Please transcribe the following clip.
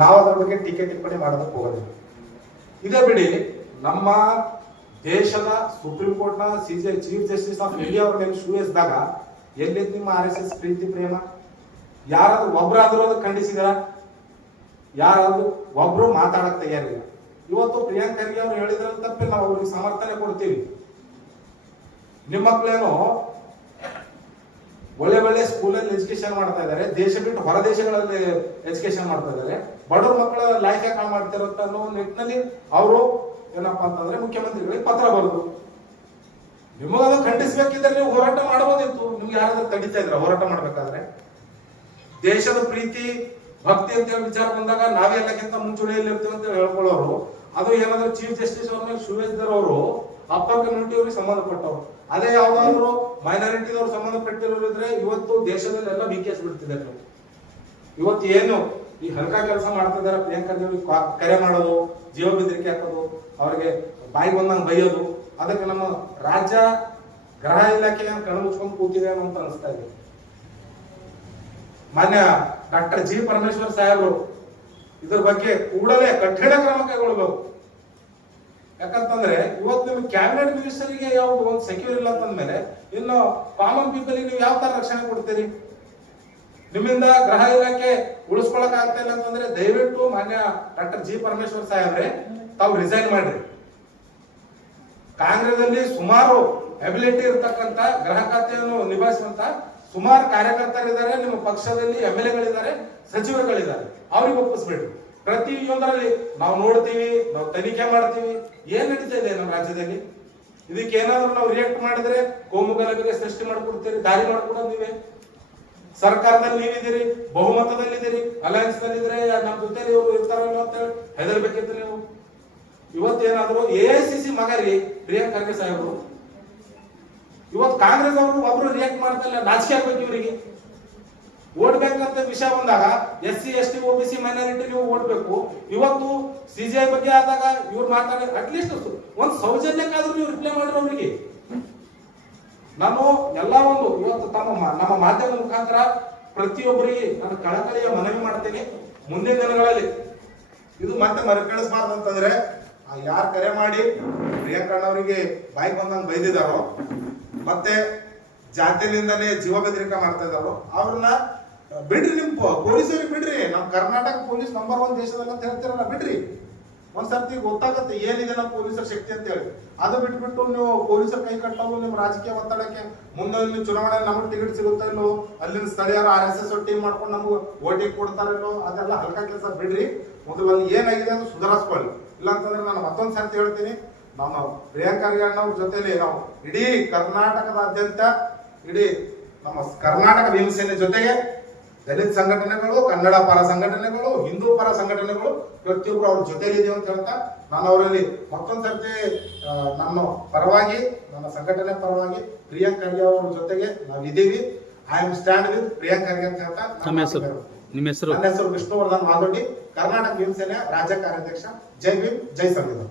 ನಾವು ಅದ್ರ ಬಗ್ಗೆ ಟೀಕೆ ಟಿಪ್ಪಣಿ ಮಾಡೋದಕ್ಕೆ ಹೋಗೋದಿಲ್ಲ. ಇದೇ ಬಿಡಿ, ನಮ್ಮ ದೇಶದ ಸುಪ್ರೀಂ ಕೋರ್ಟ್ನ CJ chief justice of India ಅವ್ರ ಮೇಲೆ ಶೂ ಎಸ್ದಾಗ ಎಲ್ಲಿದ್ ನಿಮ್ಮ ಆರ್ ಎಸ್ ಎಸ್ ಪ್ರೀತಿ, ಪ್ರೇಮ? ಯಾರಾದ್ರೂ ಒಬ್ರಾದ್ರೂ ಅದಕ್ಕೆ ಖಂಡಿಸಿದಾರ? ಯಾರಾದ್ರೂ ಒಬ್ರು ಮಾತಾಡಕ್ ತಯಾರಿಲ್ಲ. ಇವತ್ತು ಪ್ರಿಯಾಂಕ್ ಖರ್ಗೆ ಅವ್ರು ಹೇಳಿದ್ರೆ ತಪ್ಪಿಲ್ಲ, ಅವ್ರಿಗೆ ಸಮರ್ಥನೆ ಕೊಡ್ತೀವಿ. ನಿಮ್ಮ ಮಕ್ಕಳೇನೋ ಒಳ್ಳೆ ಒಳ್ಳೆ ಸ್ಕೂಲಲ್ಲಿ ಎಜುಕೇಶನ್ ಮಾಡ್ತಾ ಇದ್ದಾರೆ. ದೇಶ ಬಿಟ್ಟು ಹೊರ ದೇಶಗಳಲ್ಲಿ ಎಜುಕೇಶನ್ ಮಾಡ್ತಾ ಇದ್ದಾರೆ. ಬಡವ್ರ ಮಕ್ಕಳ ಲೈಫ್ ಹಾಳು ಮಾಡ್ತಿರೋಂಥ ಅನ್ನೋ ನಿಟ್ಟಿನಲ್ಲಿ ಅವರು ಏನಪ್ಪಾ ಅಂತಂದ್ರೆ ಮುಖ್ಯಮಂತ್ರಿಗಳಿಗೆ ಪತ್ರ ಬರೆದ್ರು ನಿಮಗದು ಖಂಡಿಸ್ಬೇಕಿದ್ರೆ ನೀವು ಹೋರಾಟ ಮಾಡಬಹುದಿತ್ತು. ನಿಮ್ಗೆ ಯಾರಾದ್ರೂ ತಡಿತಾ ಇದ್ರ ಹೋರಾಟ ಮಾಡ್ಬೇಕಾದ್ರೆ. ದೇಶದ ಪ್ರೀತಿ, ಭಕ್ತಿ ಅಂತ ಹೇಳಿ ವಿಚಾರ ಬಂದಾಗ ನಾವೇ ಎಲ್ಲಕ್ಕಿಂತ ಮುಂಚೂಣಿಯಲ್ಲಿ ಇರ್ತೀವಿ ಅಂತ ಹೇಳ್ಕೊಳ್ಳೋರು. ಅದು ಏನಾದ್ರೂ ಚೀಫ್ ಜಸ್ಟಿಸ್ ಅವ್ರ ಮೇಲೆ ಶಿವೇಶ್ವರ್ ಅವರು ಅಪ್ಪರ್ ಕಮ್ಯುನಿಟಿ ಅವ್ರಿಗೆ ಸಂಬಂಧಪಟ್ಟವ್ರು. ಅದೇ ಯಾವ್ದಾದ್ರು ಮೈನಾರಿಟಿದವ್ರು ಸಂಬಂಧಪಟ್ಟಿರೋರು ಇದ್ರೆ ಇವತ್ತು ದೇಶದಲ್ಲೆಲ್ಲ ಬಿ ಬಿಡ್ತಿದೆ ಇವತ್ತು ಏನು ಈ ಹಲ್ಕಾ ಕೆಲಸ ಮಾಡ್ತಿದ್ದಾರೆ ಪ್ರಿಯಾಂಕಾ ದೇವ್ರಿಗೆ ಕರೆ ಮಾಡೋದು, ಜೀವ ಬೆದರಿಕೆ ಹಾಕೋದು, ಅವ್ರಿಗೆ ಬಾಯಿ ಬಂದಂಗೆ ಬೈಯೋದು, ಅದಕ್ಕೆ ನಮ್ಮ ರಾಜ್ಯ ಗೃಹ ಇಲಾಖೆ ಕಣ್ಣು ಕೂತಿದೆ ಅಂತ ಅನಿಸ್ತಾ ಇದೆ. ಮಾನ್ಯ ಡಾಕ್ಟರ್ ಜಿ ಪರಮೇಶ್ವರ್ ಸಾಹೇಬರು ಇದ್ರ ಬಗ್ಗೆ ಕೂಡಲೇ ಕಠಿಣ ಕ್ರಮ ಕೈಗೊಳ್ಳಬೇಕು ಯಾಕಂತಂದ್ರೆ ಇವತ್ತು ನಿಮ್ಗೆ ಕ್ಯಾಬಿನೆಟ್ ಮಿನಿಸ್ಟರ್ಗೆ ಯಾವ್ದು ಒಂದು ಸೆಕ್ಯೂರ್ ಇಲ್ಲ ಅಂತಂದ್ಮೇಲೆ ಇನ್ನು ಕಾಮನ್ ಪೀಪಲ್ ನೀವು ಯಾವ ತರ ರಕ್ಷಣೆ ಕೊಡ್ತೀರಿ? ನಿಮ್ಮಿಂದ ಗೃಹ ಇಲಾಖೆ ಉಳಿಸ್ಕೊಳಕ್ ಆಗ್ತಾ ಇಲ್ಲ ಅಂತಂದ್ರೆ ದಯವಿಟ್ಟು ಮಾನ್ಯ ಡಾಕ್ಟರ್ ಜಿ ಪರಮೇಶ್ವರ್ ಸಾಹೇಬ್ರೆ, ತಾವು ರಿಸೈನ್ ಮಾಡ್ರಿ. ಕಾಂಗ್ರೆಸ್ ಸುಮಾರು ಎಬಿಲಿಟಿ ಇರ್ತಕ್ಕಂತ ಗೃಹ ಖಾತೆಯನ್ನು ನಿಭಾಯಿಸುವಂತ ಸುಮಾರು ಕಾರ್ಯಕರ್ತರಿದ್ದಾರೆ, ನಿಮ್ಮ ಪಕ್ಷದಲ್ಲಿ ಎಂ ಎಲ್ ಎಗಳಿದ್ದಾರೆ ಸಚಿವರುಗಳಿದ್ದಾರೆ. ಅವ್ರಿಗೆ ಒಪ್ಪಿಸ್ಬೇಡಿ ಪ್ರತಿಯೊಂದರಲ್ಲಿ ನಾವು ನೋಡ್ತೀವಿ, ನಾವು ತನಿಖೆ ಮಾಡ್ತೀವಿ. ಏನ್ ನಡೀತಾ ಇದೆ ನಮ್ಮ ರಾಜ್ಯದಲ್ಲಿ? ಇದಕ್ಕೆ ಏನಾದ್ರೂ ನಾವು ರಿಯಾಕ್ಟ್ ಮಾಡಿದ್ರೆ ಕೋಮು ಗಲಭೆಗೆ ಸೃಷ್ಟಿ ಮಾಡ್ಕೊಡ್ತೀರಿ, ದಾರಿ ಮಾಡ್ಕೊಡೋದು ನೀವೇ ಸರ್ಕಾರದಲ್ಲಿ ನೀವಿದ್ದೀರಿ, ಬಹುಮತದಲ್ಲಿದ್ದೀರಿ ಅಲಯನ್ಸ್ ನಲ್ಲಿದ್ರೆ ನಮ್ಮ ಜೊತೆ ಇವರು ಇರ್ತಾರಲ್ಲ ಅಂತ ಹೇಳಿ ಹೆದರ್ಬೇಕಿತ್ತು ನೀವು. ಇವತ್ತೇನಾದ್ರು ಎ ಸಿ ಸಿ ಮಗರಿ ರೀ ಪ್ರಿಯಾಂಕ್ ಖರ್ಗೆ ಸಾಹೇಬರು. ಇವತ್ತು ಕಾಂಗ್ರೆಸ್ ಅವರು ಒಬ್ರು ರಿಯಾಕ್ಟ್ ಮಾಡ್ತಾ ಇಲ್ಲ, ನಾಚಿಕೆ ಆಗ್ಬೇಕು ಇವರಿಗೆ. ವೋಟ್ ಬ್ಯಾಂಕ್ ಅಂತ ವಿಷಯ ಬಂದಾಗ S C, S T, O B C minority ನೀವು ಓಡ್ಬೇಕು. ಇವತ್ತು ಸಿಜಿಐ ಬಗ್ಗೆ ಆದಾಗ ಇವ್ರು ಮಾತಾಡಿ ಅಟ್ಲೀಸ್ಟ್ ಒಂದು ಸೌಜನ್ಯಕ್ಕಾದ್ರೂ ನೀವು ರಿಪ್ಲೈ ಮಾಡ್ರಿ ಅವರಿಗೆ. ನಾನು ಎಲ್ಲ ಒಂದು ಇವತ್ತು ತಮ್ಮ ನಮ್ಮ ಮಾಧ್ಯಮದ ಮುಖಾಂತರ ಪ್ರತಿಯೊಬ್ಬರಿಗೆ ನಾನು ಕಳಕಳಿಯ ಮನವಿ ಮಾಡ್ತೀನಿ. ಮುಂದಿನ ದಿನಗಳಲ್ಲಿ ಇದು ಮತ್ತೆ ಮರುಕಳಿಸಬಾರ್ದು ಅಂತಂದ್ರೆ ಯಾರು ಕರೆ ಮಾಡಿ ಪ್ರಿಯಾಂಕಣ್ಣವರಿಗೆ ಬಾಯಿ ಬಂದಂಗೆ ಬೈದಿದಾರೋ ಮತ್ತೆ ಜಾತಿಯಿಂದಲೇ ಜೀವ ಬೆದರಿಕೆ ಮಾಡ್ತಾ ಇದ್ದಾರೋ, ಅವ್ರನ್ನ ಬಿಡ್ರಿ ನಿಮ್ ಪೊಲೀಸರಿಗೆ ಬಿಡ್ರಿ. ನಮ್ ಕರ್ನಾಟಕ ಪೊಲೀಸ್ ನಂಬರ್ ಒನ್ ದೇಶದಲ್ಲಿ ಅಂತ ಹೇಳ್ತೀರಲ್ಲ, ಬಿಡ್ರಿ. ಒಂದ್ಸರ್ತಿ ಗೊತ್ತಾಗತ್ತೆ ಏನಿದೆ ನಮ್ಮ ಪೊಲೀಸರ ಶಕ್ತಿ ಅಂತ ಹೇಳಿ ಅದು ಬಿಟ್ಬಿಟ್ಟು ನೀವು ಪೊಲೀಸರ ಕೈ ಕಟ್ಟೋದು, ನಿಮ್ಮ ರಾಜಕೀಯ ಒತ್ತಡಕ್ಕೆ ಮುಂದೆ ಚುನಾವಣೆ ನಮಗೆ ಟಿಕೆಟ್ ಸಿಗುತ್ತಾ ಇಲ್ಲೋ ಅಲ್ಲಿನ ಸ್ಥಳೀಯರ ಆರ್ ಎಸ್ ಎಸ್ ಟೀಮ್ ಮಾಡ್ಕೊಂಡು ನಮ್ಗೆ ವೋಟಿಂಗ್ ಕೊಡ್ತಾರಿಲ್ಲೋ ಅದೆಲ್ಲ ಹಲ್ಕ ಕೆಲಸ ಬಿಡ್ರಿ. ಮೊದಲು ಅಲ್ಲಿ ಏನಾಗಿದೆ ಅಂತ ಸುಧಾರಿಸ್ಕೊಳ್ಳಿ. ಇಲ್ಲ ಅಂತಂದ್ರೆ ನಾನು ಮತ್ತೊಂದು ಸರ್ತಿ ಹೇಳ್ತೀನಿ, ನಮ್ಮ ಪ್ರಿಯಾಂಕಾ ಅಣ್ಣವ್ರ ಜೊತೆಲಿ ನಾವು ಇಡೀ ಕರ್ನಾಟಕದಾದ್ಯಂತ, ಇಡೀ ನಮ್ಮ ಕರ್ನಾಟಕ ಭೀಮಸೇನೆ ಜೊತೆಗೆ ದಲಿತ ಸಂಘಟನೆಗಳು ಕನ್ನಡ ಪರ ಸಂಘಟನೆಗಳು ಹಿಂದೂ ಪರ ಸಂಘಟನೆಗಳು ಪ್ರತಿಯೊಬ್ಬರು ಅವ್ರ ಜೊತೆಲಿದೆ ಅಂತ ಹೇಳ್ತಾ ನಾನು ಅವರಲ್ಲಿ ಮತ್ತೊಂದ್ಸರ್ತಿ ಆ, ನನ್ನ ಪರವಾಗಿ ನನ್ನ ಸಂಘಟನೆ ಪರವಾಗಿ ಪ್ರಿಯಾಂಕ್ ಖರ್ಗೆ ಅವರ ಜೊತೆಗೆ ನಾವು ಇದೀವಿ I am stand with Priyank Kharge ಅಂತ ಹೇಳ್ತಾ ನಮ್ಮ ಹೆಸರು? ನಿಮ್ಮ ಹೆಸರು? ನನ್ನ ಹೆಸರು ವಿಷ್ಣುವರ್ಧನ್ ಮಾದೊಡ್ಡಿ ಕರ್ನಾಟಕ ಭೀಮಸೇನೆ ರಾಜ್ಯ ಕಾರ್ಯಾಧ್ಯಕ್ಷ. ಜೈ ಭೀಮ್ ಜೈ ಸಂವಿಧಾನ.